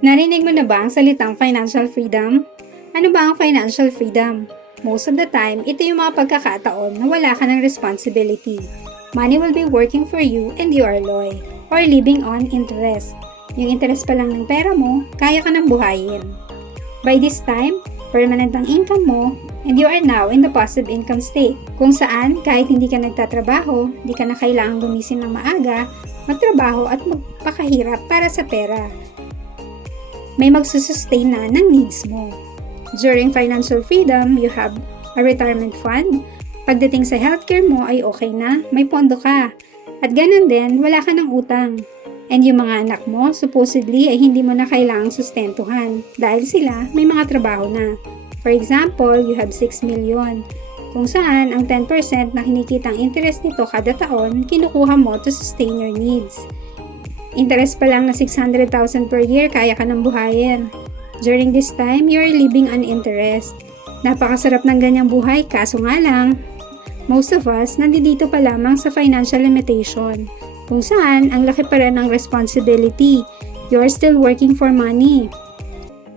Narinig mo na ba ang salitang financial freedom? Ano ba ang financial freedom? Most of the time, ito yung mga pagkakataon na wala ka ng responsibility. Money will be working for you and you are loy, or living on interest. Yung interest pa lang ng pera mo, kaya ka nang buhayin. By this time, permanent ang income mo, and you are now in the passive income state, kung saan kahit hindi ka nagtatrabaho, hindi ka na kailangang gumising ng maaga, magtrabaho at magpakahirap para sa pera. May magsusustain na ng needs mo. During financial freedom, you have a retirement fund. Pagdating sa healthcare mo ay okay na, may pondo ka. At ganun din, wala ka ng utang. And yung mga anak mo, supposedly ay hindi mo na kailangang sustentuhan dahil sila may mga trabaho na. For example, you have 6 million. Kung saan ang 10% na kinikitang interest nito kada taon, kinukuha mo to sustain your needs. Interest pa lang na 600,000 per year, kaya ka nang buhayin. During this time, you are living on interest. Napakasarap ng ganyang buhay, kaso nga lang, most of us nandito pa lamang sa financial limitation, kung saan ang laki pa rin ng responsibility. You are still working for money.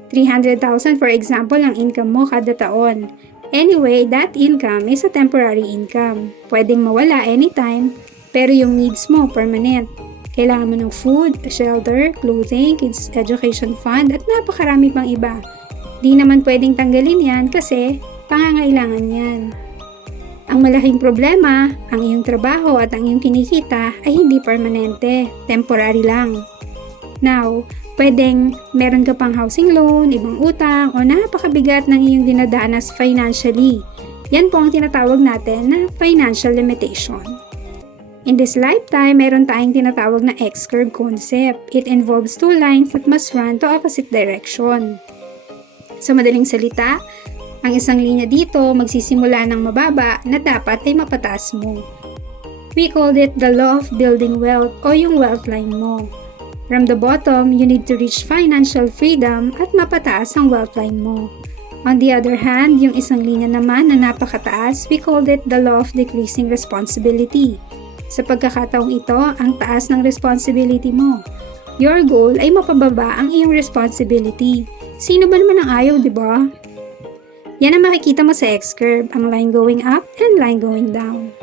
300,000 for example ang income mo kada taon. Anyway, that income is a temporary income. Pwedeng mawala anytime, pero yung needs mo permanent. Kailangan mo ng food, shelter, clothing, kids education fund at napakarami pang iba. Di naman pwedeng tanggalin yan kasi pangangailangan yan. Ang malaking problema, ang iyong trabaho at ang iyong kinikita ay hindi permanente, temporary lang. Now, pwedeng meron ka pang housing loan, ibang utang, o napakabigat ng iyong dinadanas financially. Yan po ang tinatawag natin na financial limitation. In this lifetime, meron tayong tinatawag na X-curve concept. It involves two lines that must run to opposite direction. Sa madaling salita, ang isang linya dito magsisimula ng mababa na dapat ay mapataas mo. We called it the law of building wealth o yung wealth line mo. From the bottom, you need to reach financial freedom at mapataas ang wealth line mo. On the other hand, yung isang linya naman na napakataas, we called it the law of decreasing responsibility. Sa pagkakataong ito, ang taas ng responsibility mo. Your goal ay mapababa ang iyong responsibility. Sino ba naman ang ayaw, di ba? Yan ang makikita mo sa X-curve, ang line going up and line going down.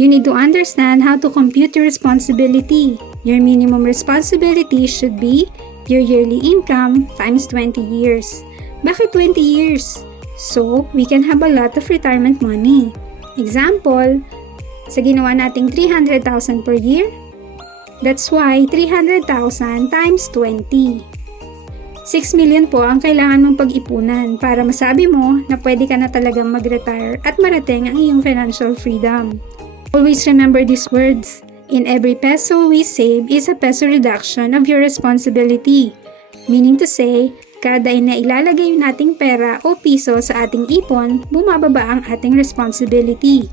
You need to understand how to compute your responsibility. Your minimum responsibility should be your yearly income times 20 years. Bakit 20 years? So, we can have a lot of retirement money. Example, sa ginawa nating 300,000 per year, that's why 300,000 times 20. 6 million po ang kailangan mong pag-ipunan para masabi mo na pwede ka na talagang mag-retire at marating ang iyong financial freedom. Always remember these words. In every peso we save is a peso reduction of your responsibility. Meaning to say, kada inailalagay nating pera o piso sa ating ipon, bumababa ang ating responsibility.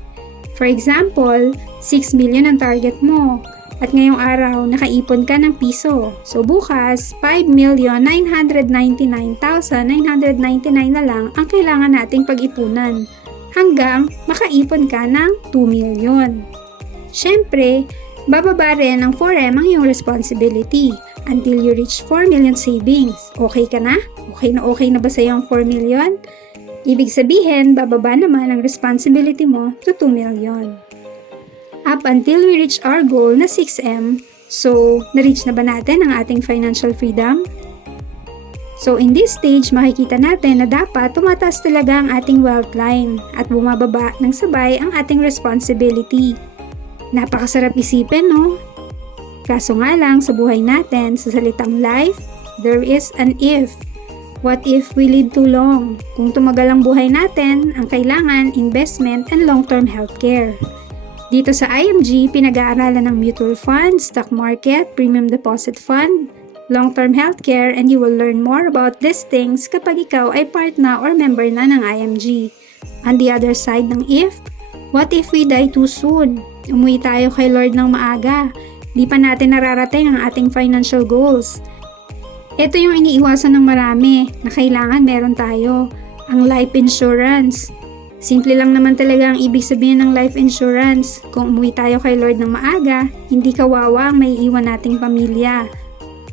For example, 6 million ang target mo at ngayong araw nakaipon ka ng piso. So bukas, 5,999,999 na lang ang kailangan nating pag-ipunan hanggang makaipon ka ng 2 million. Siyempre, bababa rin ng 4M ang iyong responsibility until you reach 4 million savings. Okay ka na? Okay na ba sa iyong 4 million? Ibig sabihin, bababa naman ang responsibility mo to 2 million. Up until we reach our goal na 6M, so na-reach na ba natin ang ating financial freedom? So in this stage, makikita natin na dapat tumataas talaga ang ating wealth line at bumababa ng sabay ang ating responsibility. Napakasarap isipin, no? Kaso nga lang, sa buhay natin, sa salitang life, there is an if. What if we live too long? Kung tumagal ang buhay natin, ang kailangan, investment and long-term healthcare. Dito sa IMG, pinag-aaralan ng mutual fund, stock market, premium deposit fund, long-term healthcare, and you will learn more about these things kapag ikaw ay part na or member na ng IMG. On the other side ng if, what if we die too soon? Umuwi tayo kay Lord ng maaga. Di pa natin nararating ang ating financial goals. Ito yung iniiwasan ng marami na kailangan meron tayo, ang life insurance. Simple lang naman talaga ang ibig sabihin ng life insurance. Kung umuwi tayo kay Lord ng maaga, hindi kawawa ang may iwan nating pamilya.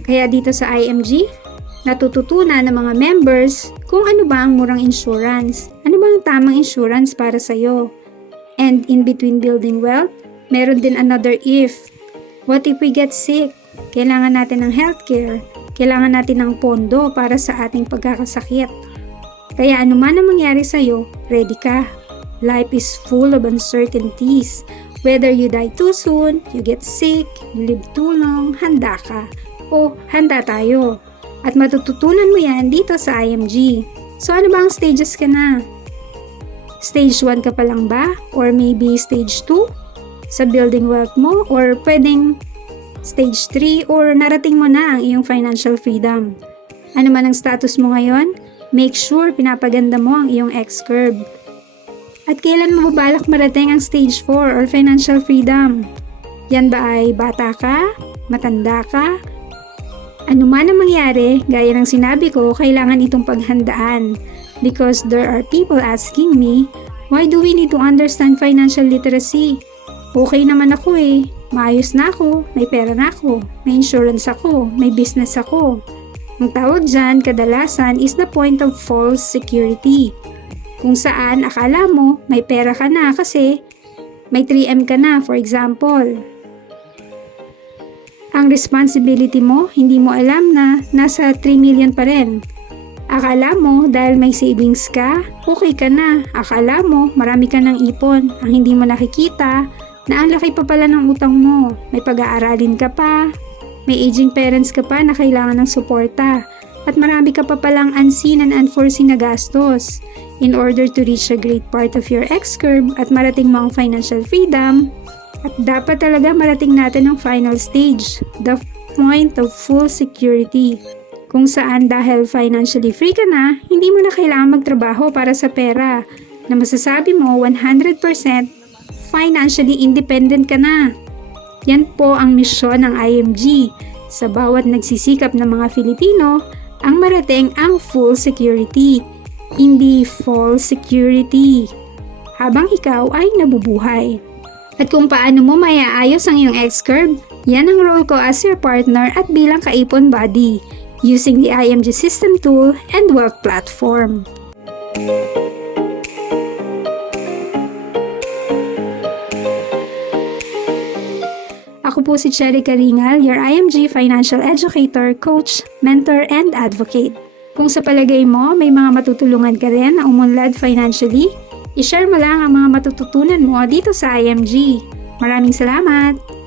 Kaya dito sa IMG, natututunan ng mga members kung ano ba ang murang insurance. Ano ba ang tamang insurance para sa'yo? And in between building wealth, meron din another if. What if we get sick? Kailangan natin ng healthcare. Kailangan natin ng pondo para sa ating pagkakasakit. Kaya ano man ang mangyari sa'yo, ready ka. Life is full of uncertainties. Whether you die too soon, you get sick, you live too long, handa ka. O handa tayo. At matututunan mo yan dito sa IMG. So ano ba ang stages ka na? Stage 1 ka pa lang ba? Or maybe stage 2? Sa building wealth mo? Or pwedeng stage 3? Or narating mo na ang iyong financial freedom? Ano man ang status mo ngayon? Make sure pinapaganda mo ang iyong X-curve. At kailan mo balak marating ang stage 4 or financial freedom? Yan ba ay bata ka? Matanda ka? Ano man ang mangyari, gaya ng sinabi ko, kailangan itong paghandaan. Because there are people asking me, why do we need to understand financial literacy? Okay naman ako eh. Maayos na ako, may pera na ako, may insurance ako, may business ako. Ang tawag dyan, kadalasan, is the point of false security. Kung saan akala mo may pera ka na kasi may 3M ka na, for example. Ang responsibility mo, hindi mo alam na nasa 3 million pa rin. Akala mo dahil may savings ka, okay ka na. Akala mo marami ka ng ipon. Ang hindi mo nakikita na ang laki pa pala ng utang mo. May pag-aaralin ka pa, may aging parents ka pa na kailangan ng suporta. At marami ka pa palang unseen and unforeseen na gastos. In order to reach a great part of your X-curve at marating mo ang financial freedom, at dapat talaga marating natin ang final stage, the point of full security. Kung saan dahil financially free ka na, hindi mo na kailangan magtrabaho para sa pera, na masasabi mo 100% financially independent ka na. Yan po ang misyon ng IMG sa bawat nagsisikap ng mga Filipino ang marating ang full security, hindi false security, habang ikaw ay nabubuhay. At kung paano mo maiaayos ang iyong X-curve, yan ang role ko as your partner at bilang kaipon buddy, using the IMG system tool and wealth platform. Ako po si Cherry Karingal, your IMG financial educator, coach, mentor, and advocate. Kung sa palagay mo may mga matutulungan ka rin na umunlad financially, i-share mo lang ang mga matututunan mo dito sa IMG. Maraming salamat!